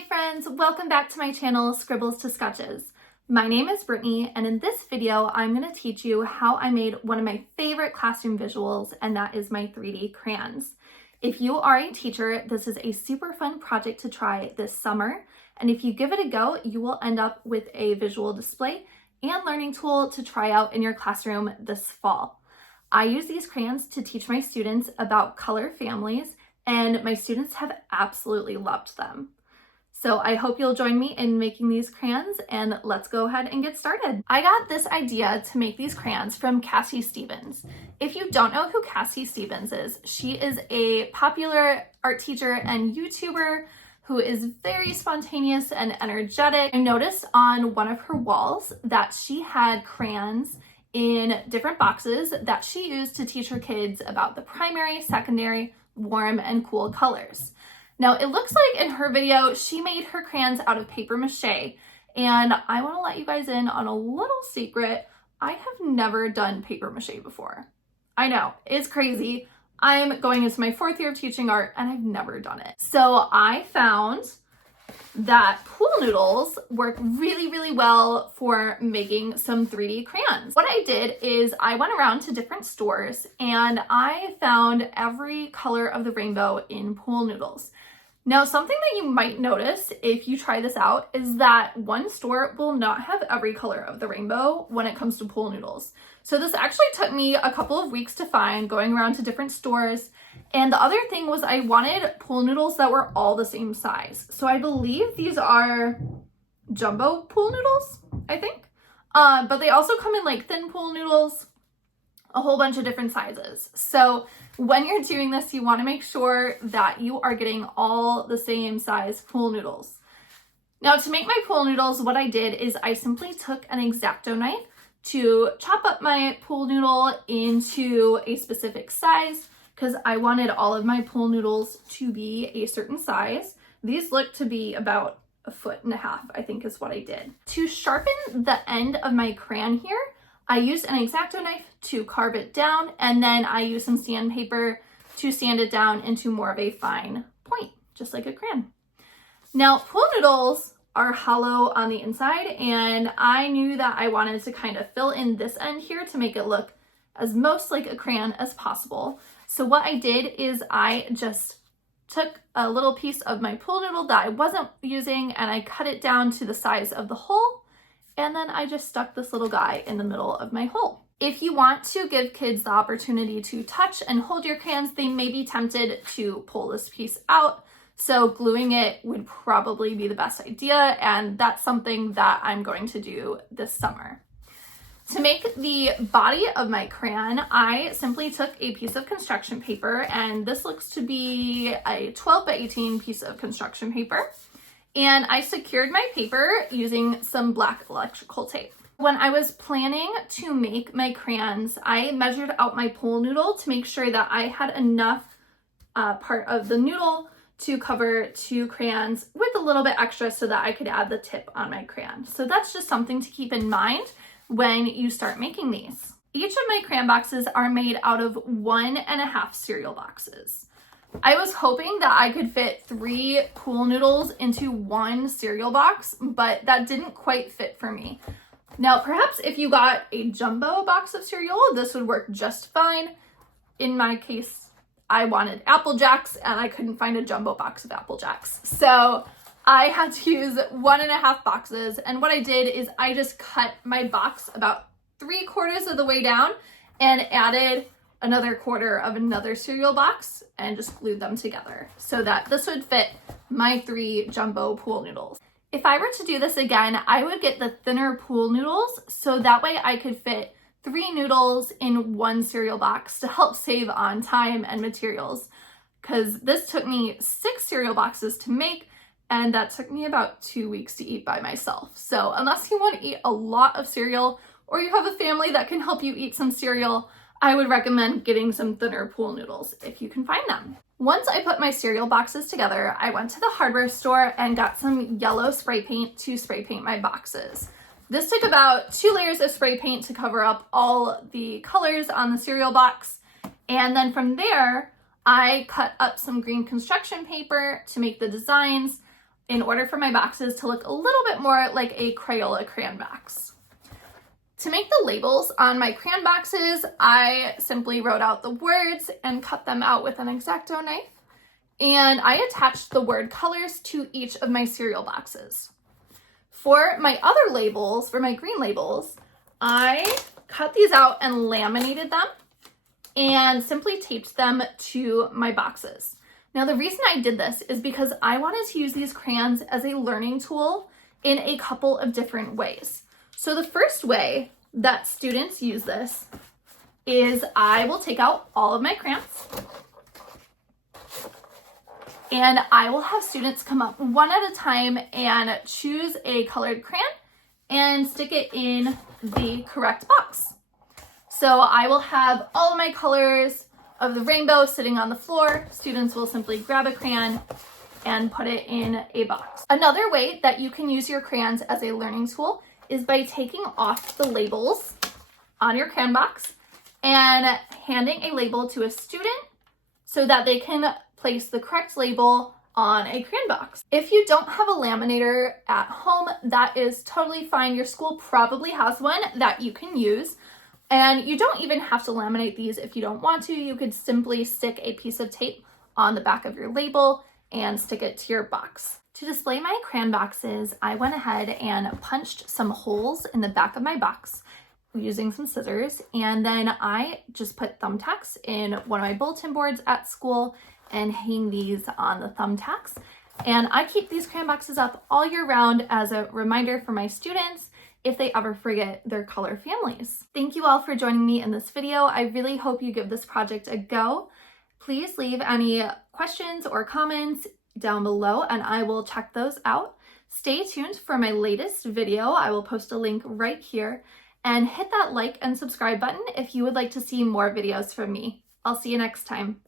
Hi friends, welcome back to my channel, Scribbles to Sketches. My name is Brittany, and in this video, I'm going to teach you how I made one of my favorite classroom visuals, and that is my 3D crayons. If you are a teacher, this is a super fun project to try this summer, and if you give it a go, you will end up with a visual display and learning tool to try out in your classroom this fall. I use these crayons to teach my students about color families, and my students have absolutely loved them. So I hope you'll join me in making these crayons, and let's go ahead and get started. I got this idea to make these crayons from Cassie Stevens. If you don't know who Cassie Stevens is, she is a popular art teacher and YouTuber who is very spontaneous and energetic. I noticed on one of her walls that she had crayons in different boxes that she used to teach her kids about the primary, secondary, warm, and cool colors. Now, it looks like in her video, she made her crayons out of paper mache, and I want to let you guys in on a little secret. I have never done paper mache before. I know, it's crazy. I'm going into my 4th year of teaching art, and I've never done it. So I found that pool noodles work really, really well for making some 3D crayons. What I did is I went around to different stores, and I found every color of the rainbow in pool noodles. Now, something that you might notice if you try this out is that one store will not have every color of the rainbow when it comes to pool noodles. So this actually took me a couple of weeks to find, going around to different stores. And the other thing was I wanted pool noodles that were all the same size. So I believe these are jumbo pool noodles, I think. But they also come in like thin pool noodles, a whole bunch of different sizes. So when you're doing this, you want to make sure that you are getting all the same size pool noodles. Now, to make my pool noodles, what I did is I simply took an X-Acto knife to chop up my pool noodle into a specific size because I wanted all of my pool noodles to be a certain size. These look to be about 1.5 feet, I think is what I did. To sharpen the end of my crayon here, I used an X-Acto knife to carve it down, and then I used some sandpaper to sand it down into more of a fine point, just like a crayon. Now, pool noodles are hollow on the inside, and I knew that I wanted to kind of fill in this end here to make it look as most like a crayon as possible. So what I did is I just took a little piece of my pool noodle that I wasn't using, and I cut it down to the size of the hole. And then I just stuck this little guy in the middle of my hole. If you want to give kids the opportunity to touch and hold your crayons, they may be tempted to pull this piece out. So gluing it would probably be the best idea, and that's something that I'm going to do this summer. To make the body of my crayon, I simply took a piece of construction paper, and this looks to be a 12 by 18 piece of construction paper. And I secured my paper using some black electrical tape. When I was planning to make my crayons, I measured out my pool noodle to make sure that I had enough part of the noodle to cover 2 crayons with a little bit extra so that I could add the tip on my crayon. So that's just something to keep in mind when you start making these. Each of my crayon boxes are made out of 1.5 cereal boxes. I was hoping that I could fit 3 pool noodles into 1 cereal box, but that didn't quite fit for me. Now, perhaps if you got a jumbo box of cereal, this would work just fine. In my case, I wanted Apple Jacks, and I couldn't find a jumbo box of Apple Jacks. So I had to use 1.5 boxes, and what I did is I just cut my box about 3/4 of the way down and added another 1/4 of another cereal box and just glued them together so that this would fit my 3 jumbo pool noodles. If I were to do this again, I would get the thinner pool noodles so that way I could fit 3 noodles in 1 cereal box to help save on time and materials, because this took me 6 cereal boxes to make, and that took me about 2 weeks to eat by myself. So unless you want to eat a lot of cereal, or you have a family that can help you eat some cereal, I would recommend getting some thinner pool noodles if you can find them. Once I put my cereal boxes together, I went to the hardware store and got some yellow spray paint to spray paint my boxes. This took about 2 layers of spray paint to cover up all the colors on the cereal box. And then from there, I cut up some green construction paper to make the designs. in order for my boxes to look a little bit more like a Crayola crayon box. To make the labels on my crayon boxes, I simply wrote out the words and cut them out with an X-Acto knife. And I attached the word colors to each of my cereal boxes. For my other labels, for my green labels, I cut these out and laminated them and simply taped them to my boxes. Now, the reason I did this is because I wanted to use these crayons as a learning tool in a couple of different ways. So the first way that students use this is I will take out all of my crayons and I will have students come up one at a time and choose a colored crayon and stick it in the correct box. So I will have all of my colors of the rainbow sitting on the floor. Students will simply grab a crayon and put it in a box. Another way that you can use your crayons as a learning tool is by taking off the labels on your crayon box and handing a label to a student so that they can place the correct label on a crayon box. If you don't have a laminator at home, that is totally fine. Your school probably has one that you can use. And you don't even have to laminate these if you don't want to. You could simply stick a piece of tape on the back of your label and stick it to your box. To display my crayon boxes, I went ahead and punched some holes in the back of my box using some scissors. And then I just put thumbtacks in one of my bulletin boards at school and hang these on the thumbtacks. And I keep these crayon boxes up all year round as a reminder for my students if they ever forget their color families. Thank you all for joining me in this video. I really hope you give this project a go. Please leave any questions or comments down below and I will check those out. Stay tuned for my latest video. I will post a link right here, and hit that like and subscribe button if you would like to see more videos from me. I'll see you next time.